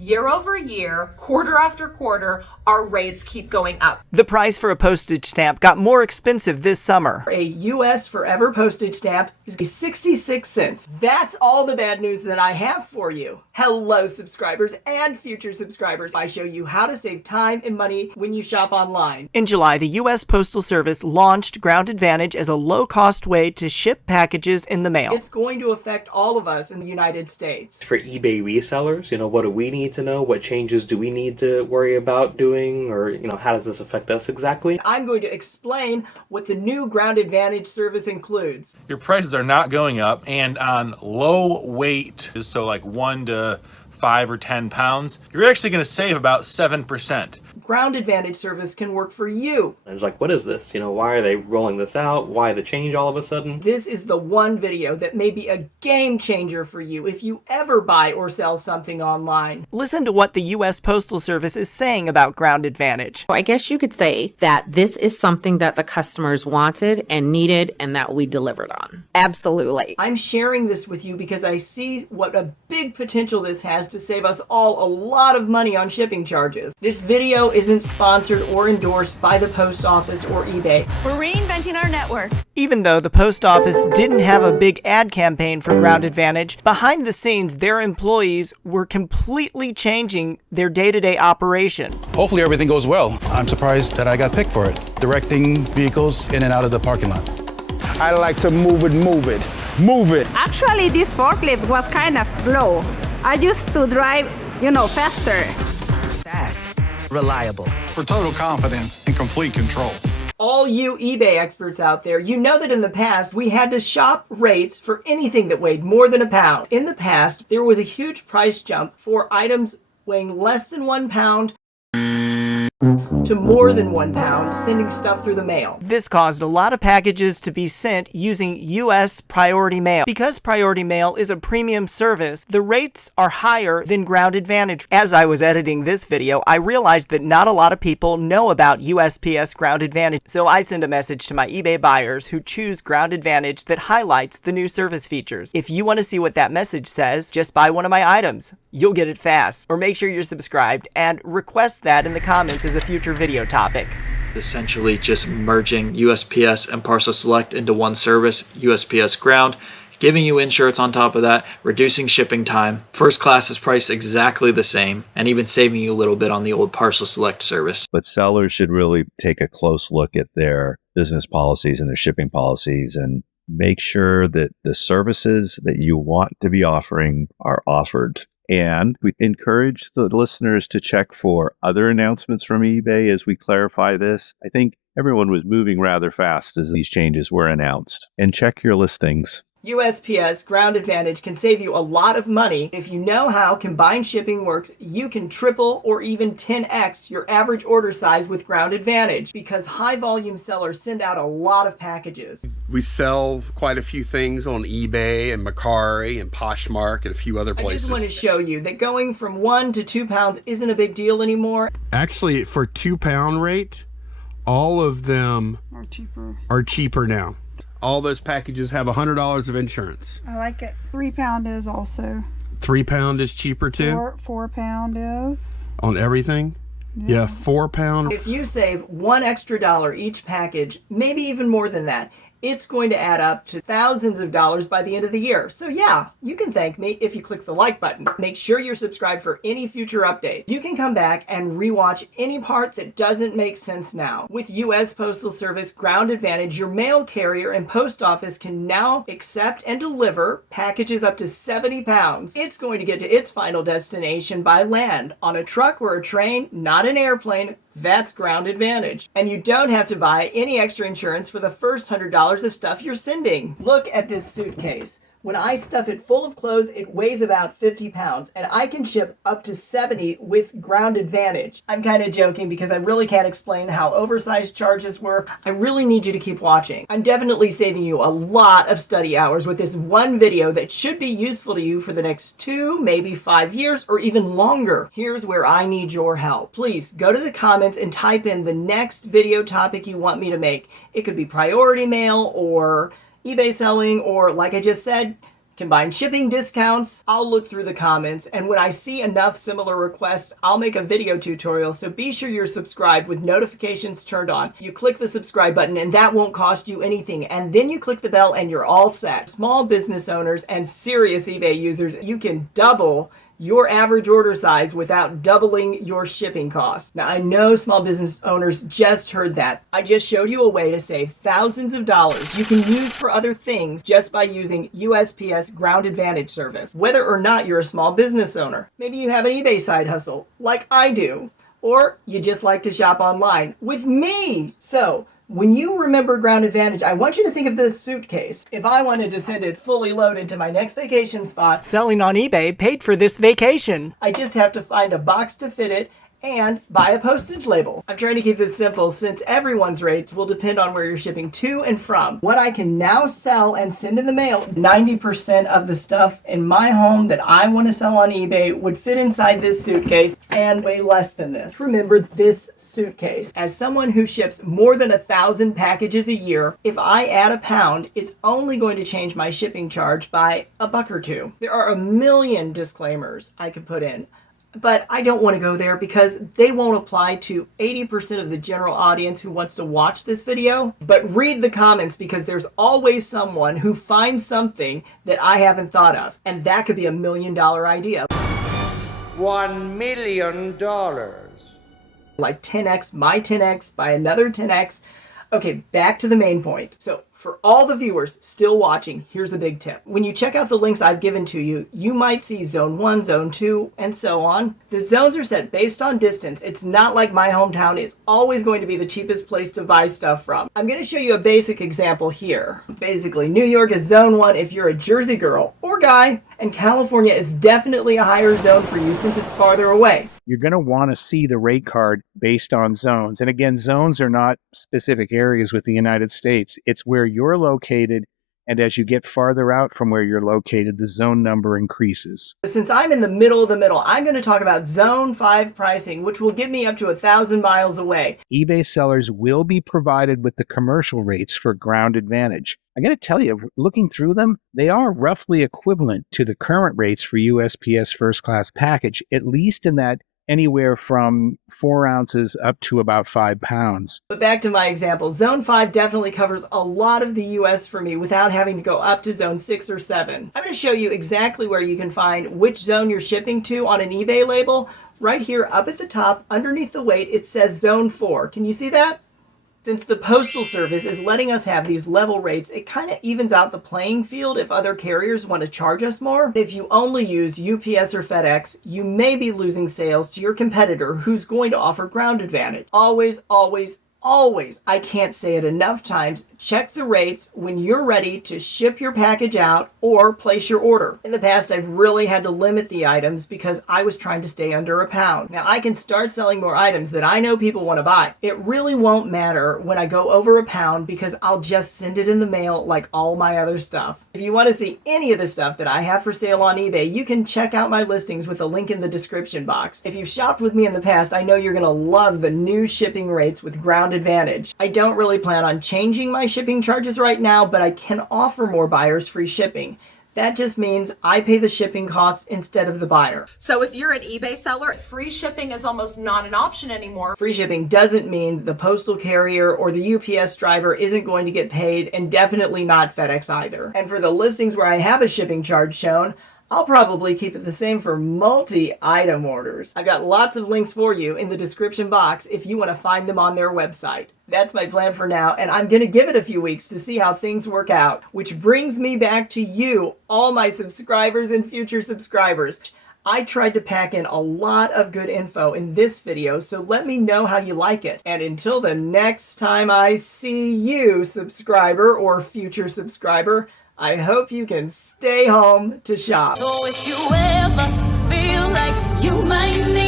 Year over year, quarter after quarter, our rates keep going up. The price for a postage stamp got more expensive this summer. A U.S. Forever postage stamp is 66 cents. That's all the bad news that I have for you. Hello, subscribers and future subscribers. I show you how to save time and money when you shop online. In July, the U.S. Postal Service launched Ground Advantage as a low-cost way to ship packages in the mail. It's going to affect all of us in the United States. For eBay resellers, what do we need to know? What changes do we need to worry about doing? Or, how does this affect us exactly? I'm going to explain what the new Ground Advantage service includes. Your prices are not going up, and on low weight, so like 1 to 5 or 10 pounds, you're actually going to save about 7%. Ground Advantage service can work for you. I was like, what is this? Why are they rolling this out? Why the change all of a sudden? This is the one video that may be a game changer for you if you ever buy or sell something online. Listen to what the U.S. Postal Service is saying about Ground Advantage. I guess you could say that this is something that the customers wanted and needed and that we delivered on. Absolutely. I'm sharing this with you because I see what a big potential this has to save us all a lot of money on shipping charges. This video isn't sponsored or endorsed by the post office or eBay. We're reinventing our network. Even though the post office didn't have a big ad campaign for Ground Advantage, behind the scenes, their employees were completely changing their day-to-day operation. Hopefully everything goes well. I'm surprised that I got picked for it. Directing vehicles in and out of the parking lot. I like to move it. Actually, this forklift was kind of slow. I used to drive, faster. Fast, reliable. For total confidence and complete control. All you eBay experts out there, you know that in the past we had to shop rates for anything that weighed more than a pound. In the past, there was a huge price jump for items weighing less than 1 pound to more than 1 pound, sending stuff through the mail. This caused a lot of packages to be sent using U.S. Priority Mail. Because Priority Mail is a premium service, the rates are higher than Ground Advantage. As I was editing this video, I realized that not a lot of people know about USPS Ground Advantage, so I send a message to my eBay buyers who choose Ground Advantage that highlights the new service features. If you want to see what that message says, just buy one of my items. You'll get it fast. Or make sure you're subscribed and request that in the comments as a future video topic. Essentially just merging USPS and Parcel Select into one service, USPS Ground, giving you insurance on top of that, reducing shipping time. First class is priced exactly the same, and even saving you a little bit on the old Parcel Select service. But sellers should really take a close look at their business policies and their shipping policies and make sure that the services that you want to be offering are offered. And we encourage the listeners to check for other announcements from eBay as we clarify this. I think everyone was moving rather fast as these changes were announced. And check your listings. USPS Ground Advantage can save you a lot of money. If you know how combined shipping works, you can triple or even 10x your average order size with Ground Advantage because high volume sellers send out a lot of packages. We sell quite a few things on eBay and Mercari and Poshmark and a few other places. I just want to show you that going from 1 to 2 pounds isn't a big deal anymore. Actually, for 2 pound rate, all of them are cheaper now. All those packages have $100 of insurance. I like it. 3 pound is also. 3 pound is cheaper too? 4 pound is. On everything? Yeah, 4 pound. If you save $1 extra each package, maybe even more than that, it's going to add up to thousands of dollars by the end of the year. So yeah, you can thank me if you click the like button. Make sure you're subscribed for any future update. You can come back and rewatch any part that doesn't make sense now. With U.S. Postal Service Ground Advantage, your mail carrier and post office can now accept and deliver packages up to 70 pounds. It's going to get to its final destination by land, on a truck or a train, not an airplane. That's Ground Advantage. And you don't have to buy any extra insurance for the first $100 of stuff you're sending. Look at this suitcase. When I stuff it full of clothes, it weighs about 50 pounds, and I can ship up to 70 with Ground Advantage. I'm kind of joking because I really can't explain how oversized charges work. I really need you to keep watching. I'm definitely saving you a lot of study hours with this one video that should be useful to you for the next 2, maybe 5 years, or even longer. Here's where I need your help. Please go to the comments and type in the next video topic you want me to make. It could be priority mail or eBay selling, or like I just said, combined shipping discounts. I'll look through the comments, and when I see enough similar requests, I'll make a video tutorial, so be sure you're subscribed with notifications turned on. You click the subscribe button and that won't cost you anything, and then you click the bell and you're all set. Small business owners and serious eBay users, you can double your average order size without doubling your shipping costs. Now, I know small business owners just heard that. I just showed you a way to save thousands of dollars you can use for other things just by using USPS Ground Advantage service. Whether or not you're a small business owner, maybe you have an eBay side hustle like I do, or you just like to shop online with me. So, when you remember Ground Advantage, I want you to think of this suitcase. If I wanted to send it fully loaded to my next vacation spot, selling on eBay paid for this vacation. I just have to find a box to fit it and buy a postage label. I'm trying to keep this simple since everyone's rates will depend on where you're shipping to and from. What I can now sell and send in the mail, 90% of the stuff in my home that I want to sell on eBay would fit inside this suitcase and way less than this. Remember this suitcase. As someone who ships more than 1,000 packages a year, if I add a pound, it's only going to change my shipping charge by $1 or $2. There are a million disclaimers I could put in, but I don't want to go there because they won't apply to 80% of the general audience who wants to watch this video. But read the comments, because there's always someone who finds something that I haven't thought of. And that could be $1 million idea. $1 million. Like 10x, my 10x, by another 10x. Okay, back to the main point. So, for all the viewers still watching, here's a big tip. When you check out the links I've given to you, you might see Zone 1, Zone 2, and so on. The zones are set based on distance. It's not like my hometown is always going to be the cheapest place to buy stuff from. I'm going to show you a basic example here. Basically, New York is Zone 1 if you're a Jersey girl or guy, and California is definitely a higher zone for you since it's farther away. You're going to want to see the rate card based on zones. And again, zones are not specific areas with the United States. It's where you're located, and as you get farther out from where you're located, the zone number increases. Since I'm in the middle of the middle, I'm going to talk about Zone 5 pricing, which will get me up to 1,000 miles away. eBay sellers will be provided with the commercial rates for Ground Advantage. I got to tell you, looking through them, they are roughly equivalent to the current rates for USPS First Class Package, at least in that anywhere from 4 ounces up to about 5 pounds. But back to my example, Zone 5 definitely covers a lot of the US for me without having to go up to Zone 6 or 7. I'm going to show you exactly where you can find which zone you're shipping to on an eBay label. Right here up at the top, underneath the weight, it says Zone 4. Can you see that? Since the Postal Service is letting us have these level rates, it kind of evens out the playing field if other carriers want to charge us more. If you only use UPS or FedEx, you may be losing sales to your competitor who's going to offer Ground Advantage. Always, always, always, I can't say it enough times, check the rates when you're ready to ship your package out or place your order. In the past, I've really had to limit the items because I was trying to stay under a pound. Now I can start selling more items that I know people want to buy. It really won't matter when I go over a pound because I'll just send it in the mail like all my other stuff. If you want to see any of the stuff that I have for sale on eBay, you can check out my listings with a link in the description box. If you've shopped with me in the past, I know you're going to love the new shipping rates with Ground Advantage. I don't really plan on changing my shipping charges right now, but I can offer more buyers free shipping. That just means I pay the shipping costs instead of the buyer. So if you're an eBay seller, free shipping is almost not an option anymore. Free shipping doesn't mean the postal carrier or the UPS driver isn't going to get paid, and definitely not FedEx either. And for the listings where I have a shipping charge shown, I'll probably keep it the same for multi-item orders. I've got lots of links for you in the description box if you want to find them on their website. That's my plan for now, and I'm going to give it a few weeks to see how things work out, which brings me back to you, all my subscribers and future subscribers. I tried to pack in a lot of good info in this video, so let me know how you like it. And until the next time I see you, subscriber or future subscriber, I hope you can stay home to shop. So if you ever feel like you might need